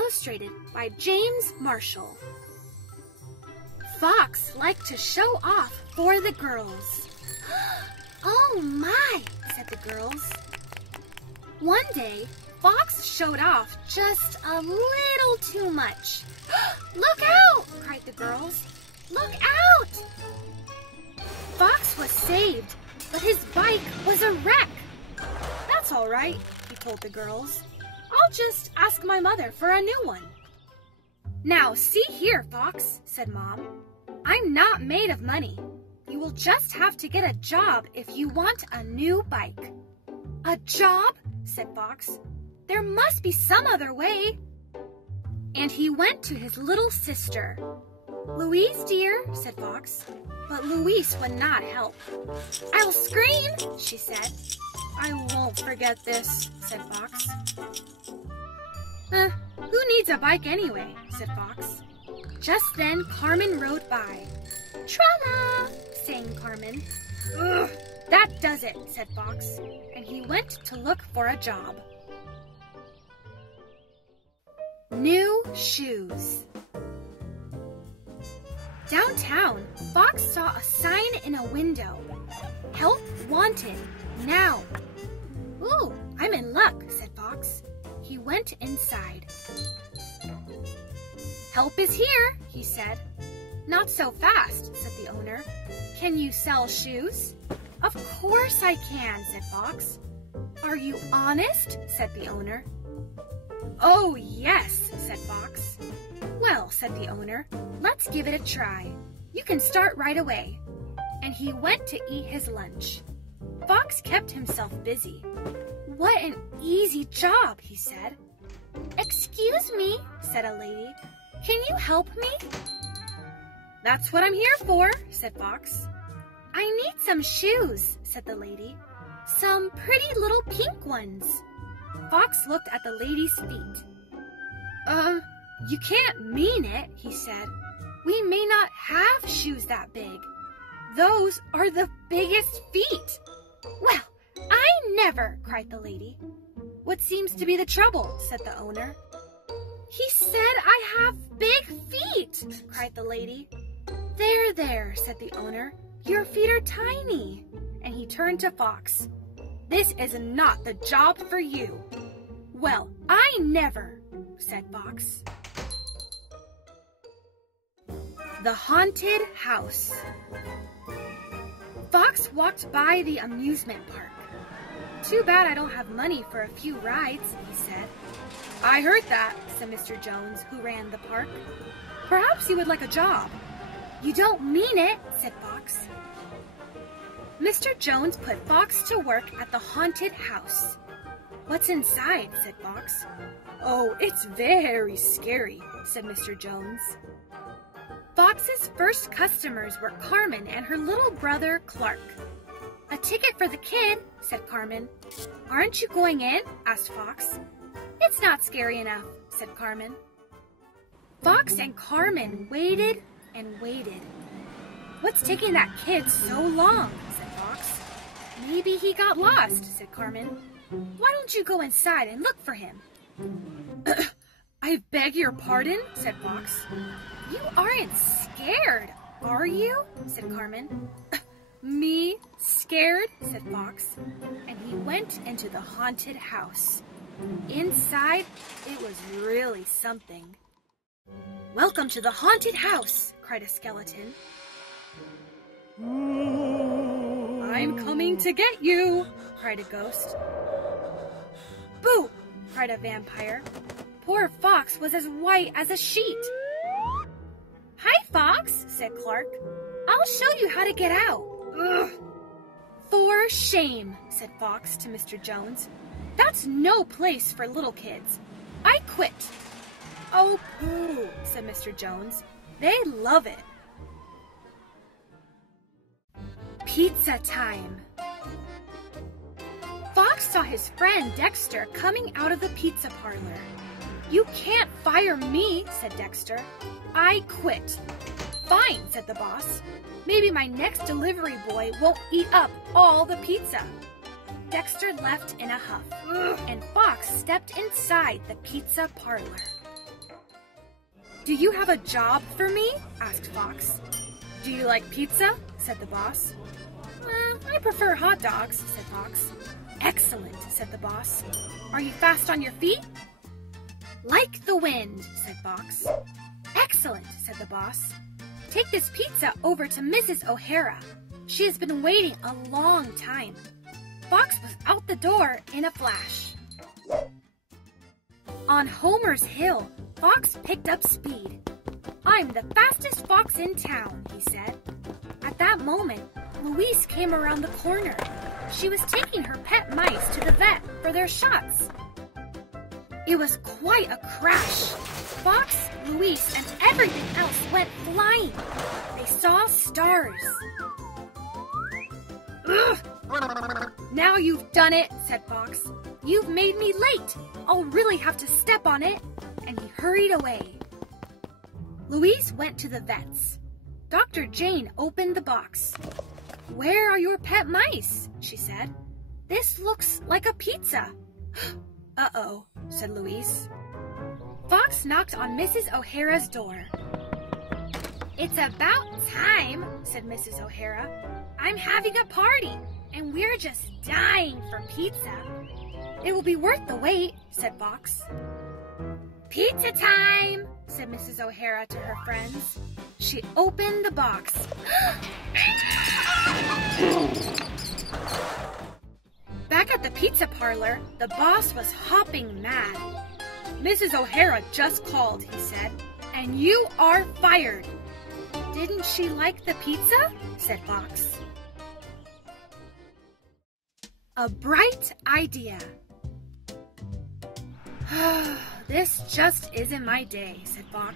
illustrated by James Marshall. Fox liked to show off for the girls. "Oh my," said the girls. One day, Fox showed off just a little too much. "Look out!" cried the girls. "Look out!" Fox was saved, but his bike was a wreck. "That's all right," he told the girls. "I'll just ask my mother for a new one." "Now see here, Fox," said Mom. "I'm not made of money. You will just have to get a job if you want a new bike." "A job?" said Fox. "There must be some other way." And he went to his little sister. "Louise, dear," said Fox. But Louise would not help. "I'll scream," she said. "I won't forget this," said Fox. Who needs a bike anyway?" said Fox. Just then Carmen rode by. "Tra-la!" sang Carmen. "Ugh, that does it," said Fox, and he went to look for a job. New shoes. Downtown, Fox saw a sign in a window. "Help wanted, now." "Ooh, I'm in luck," said Fox. He went inside. "Help is here," he said. "Not so fast," said the owner. "Can you sell shoes?" "Of course I can," said Fox. "Are you honest?" said the owner. "Oh, yes," said Fox. "Well," said the owner, "let's give it a try. You can start right away." And he went to eat his lunch. Fox kept himself busy. "What an easy job," he said. "Excuse me," said a lady. "Can you help me?" "That's what I'm here for," said Fox. "I need some shoes," said the lady. "Some pretty little pink ones." Fox looked at the lady's feet. You can't mean it," he said. "We may not have shoes that big. Those are the biggest feet." "Well, I never," cried the lady. "What seems to be the trouble?" said the owner. "He said I have big feet," cried the lady. "There, there," said the owner. "Your feet are tiny." And he turned to Fox. "This is not the job for you." "Well, I never," said Fox. The Haunted House. Fox walked by the amusement park. "Too bad I don't have money for a few rides," he said. "I heard that," said Mr. Jones, who ran the park. "Perhaps you would like a job." "You don't mean it," said Fox. Mr. Jones put Fox to work at the haunted house. "What's inside?" said Fox. "Oh, it's very scary," said Mr. Jones. Fox's first customers were Carmen and her little brother, Clark. "A ticket for the kid," said Carmen. "Aren't you going in?" asked Fox. "It's not scary enough," said Carmen. Fox and Carmen waited and waited. "What's taking that kid so long?" said Fox. "Maybe he got lost," said Carmen. "Why don't you go inside and look for him?" "I beg your pardon," said Fox. "You aren't scared, are you?" said Carmen. "Me scared?" said Fox, and he went into the haunted house. Inside, it was really something. "Welcome to the haunted house," cried a skeleton. "I'm coming to get you," cried a ghost. "Boo!" cried a vampire. Poor Fox was as white as a sheet. "Hi, Fox," said Clark. "I'll show you how to get out." "Ugh." "For shame," said Fox to Mr. Jones. "That's no place for little kids. I quit." "Oh, pooh," said Mr. Jones. "They love it." Pizza time. Fox saw his friend Dexter coming out of the pizza parlor. "You can't fire me," said Dexter. "I quit." "Fine," said the boss. "Maybe my next delivery boy won't eat up all the pizza." Dexter left in a huff, and Fox stepped inside the pizza parlor. "Do you have a job for me?" asked Fox. "Do you like pizza?" said the boss. "I prefer hot dogs," said Fox. "Excellent," said the boss. "Are you fast on your feet?" "Like the wind," said Fox. "Excellent," said the boss. "Take this pizza over to Mrs. O'Hara. She has been waiting a long time." Fox was out the door in a flash. On Homer's Hill, Fox picked up speed. "I'm the fastest fox in town," he said. At that moment, Louise came around the corner. She was taking her pet mice to the vet for their shots. It was quite a crash. Fox, Louise, and everything else went flying. They saw stars. "Ugh! Now you've done it," said Fox. "You've made me late. I'll really have to step on it." And he hurried away. Louise went to the vet's. Dr. Jane opened the box. "Where are your pet mice?" she said. "This looks like a pizza." "Uh-oh," said Louise. Fox knocked on Mrs. O'Hara's door. "It's about time," said Mrs. O'Hara. "I'm having a party, and we're just dying for pizza." "It will be worth the wait," said Fox. "Pizza time," said Mrs. O'Hara to her friends. She opened the box. Back at the pizza parlor, the boss was hopping mad. "Mrs. O'Hara just called," he said, "and you are fired." "Didn't she like the pizza?" said Fox. A bright idea. "This just isn't my day," said Fox.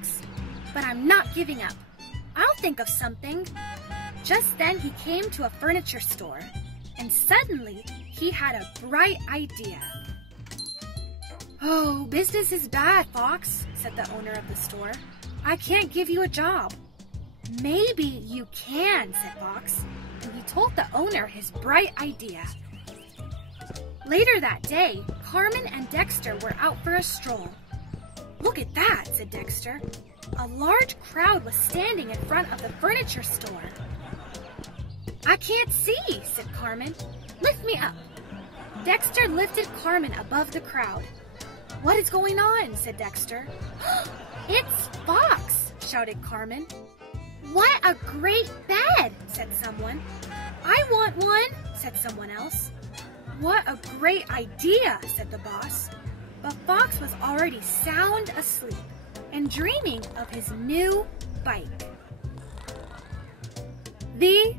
"But I'm not giving up. I'll think of something." Just then he came to a furniture store, and suddenly he had a bright idea. "Oh, business is bad, Fox," said the owner of the store. "I can't give you a job." "Maybe you can," said Fox, and he told the owner his bright idea. Later that day, Carmen and Dexter were out for a stroll. "Look at that," said Dexter. A large crowd was standing in front of the furniture store. "I can't see," said Carmen. "Lift me up." Dexter lifted Carmen above the crowd. "What is going on?" said Dexter. "It's Fox," shouted Carmen. "What a great bed," said someone. "I want one," said someone else. "What a great idea," said the boss. But Fox was already sound asleep and dreaming of his new bike. The